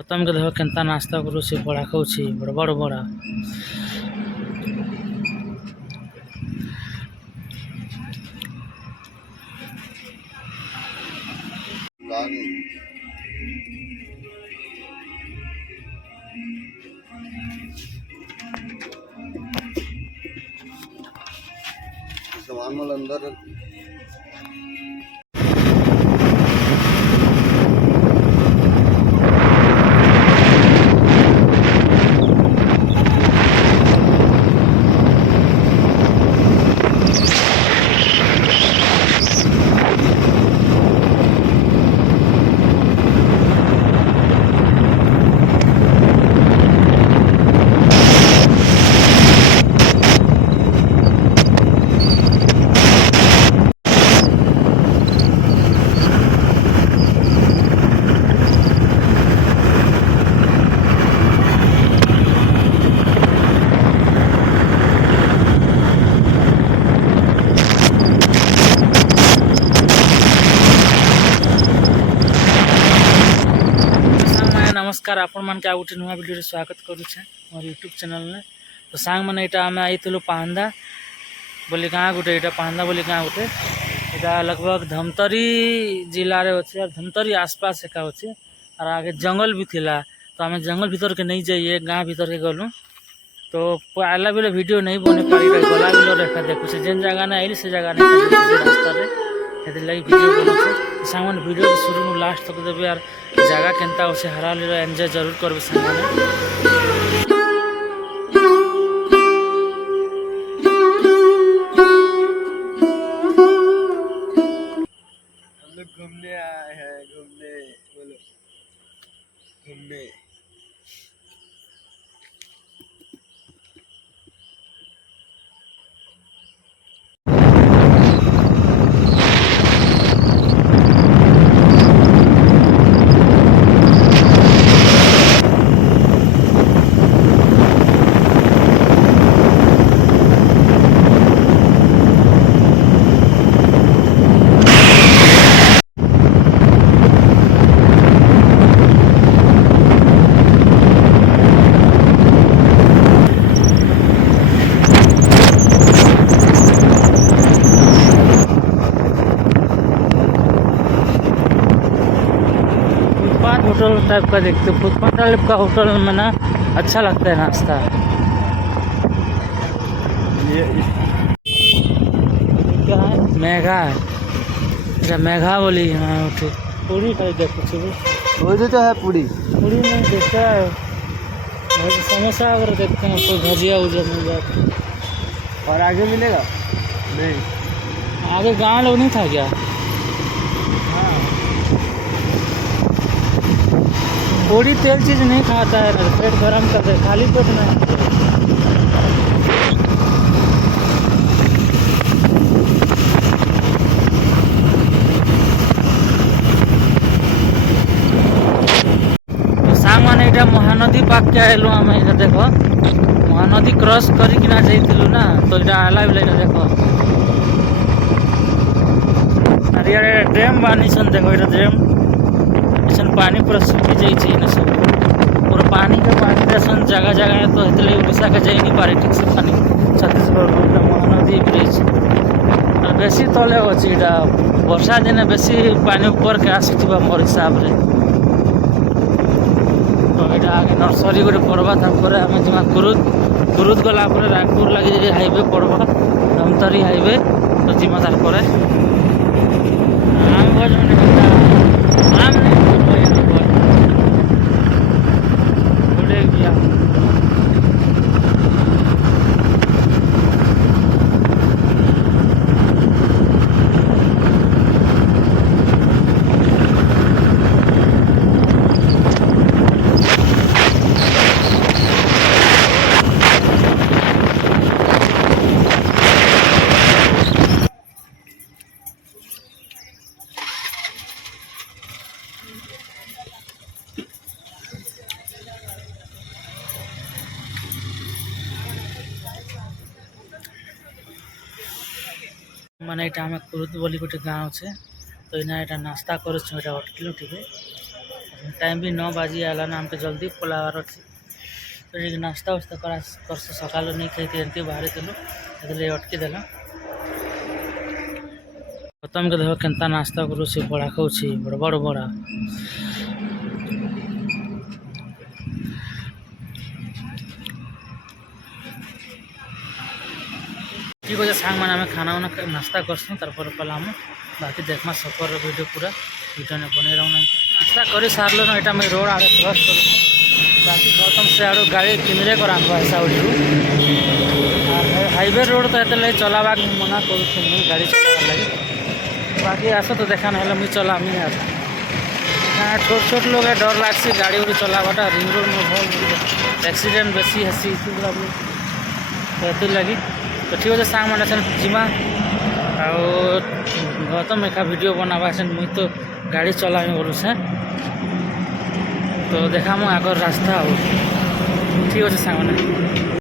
गौतम के देखो केन्ता नाश्ता करू बड़ा खाऊ बड़ बड़ बड़ा सामान वाला अंदर नमस्कार आपण मान के गोटे नुआ वीडियो स्वागत करुचे मोर यूट्यूब चैनल ने। तो सांग मैंने यहाँ आम आई पाहंदा बोली गाँ गोटे यहाँ पाहंदा बोली गाँ गोटे यहाँ लगभग धमतरी जिले में अच्छे और धमतरी आसपास एका अच्छे और आगे जंगल भी थिला। तो आम जंगल भीतर के नहीं जाइए गाँ भीतर के गलु तो आला बेले वीडियो नहीं बने पारी गला बेल रेखा देखु जेन जगह ना आई से जगह नहीं रास्ता लगी वीडियो बनाऊे सांग वीडियो शुरू लास्ट तक देवे यार जगह केन्ता अच्छे हरा एंजॉय जरूर करबे सांग घूमने आए हैं घूमने बोलो घूमने होटल टाइप का देखते फुटपाथ टाइप का होटल में ना अच्छा लगता है नाश्ता। ये क्या है मेघा है मेघा बोली हाँ उठे पूरी खाई देखो वो तो है पूरी पूरी में देखा है समोसा अगर देखते हैं तो भजिया उजर मिल जाता और आगे मिलेगा नहीं आगे गाँव लोग नहीं था क्या। थोड़ी तेल चीज़ नहीं खाता है ना पेट गरम कर दे खाली पेट में तो सामान यहाँ महानदी पाक के आलु आम यहाँ देख महानदी क्रॉस करना जाइलु ना तो यहाँ आला बेले देख ड्रेम बानी सन देख ये ड्रेम पानी पूरा सुखी जाइए सब पूरा पानी के पानी देसन जगह जगह तो उड़ीसा के जा नहीं पारे ठीक से पानी छत्तीसगढ़ महानदी ब्रिज बेसी तले अच्छी वर्षा दिन बेसी पानी ऊपर के आसुवा मोर हिसाब से। तो यहाँ आगे नर्सरी गोटे पड़वा आम जमा कुरुद गला रायपुर लगे हाईवे पड़वा धमतरी हाईवे तो जीमा तार आम गज आम माने यहाँ आम कुरुद बोली गोटे गाँव अच्छे तो इना यहाँ नास्ता कर होटल टे टाइम भी 9 बाजी आला ना हमके जल्दी पलावार अच्छे तो ये नाश्ता वास्ता कर सका नहीं खाई एमती बाहर थी ये अटकी देला गौतम के देख केन्ता नाश्ता करुच्छे बड़ा खाऊँ बड़ बड़ बड़ा ठीक है सांग मैंने आम खाना वाना नाश्ता करसूँ तार पहला आम बाकी देखमा सफर वीडियो पूरा वीडियो ने बने रहूँ नाश्ता कर सारे ना यहाँ रोड आड़े क्रस कर बाकी गौतम से आड़ गाड़ी किनरे कर आंब ऐसा उठू हाईवे रोड तो ये चलावा मना करूँ गाड़ी चलावा लगे बाकी आस तो देखा ना मुझे चलामी आस छोट छोट लोग डर लगसी गाड़ी उड़ी चलावाटा रिंग रोड में भल एक्सीडेंट बेसी हेसी ये लगी तो ठीक है सांग मैंने जीमा गौतम एका वीडियो बनावा मुई तो गाड़ी चलामी बोलू से तो देखा आगर रास्ता ठीक है सांग मैंने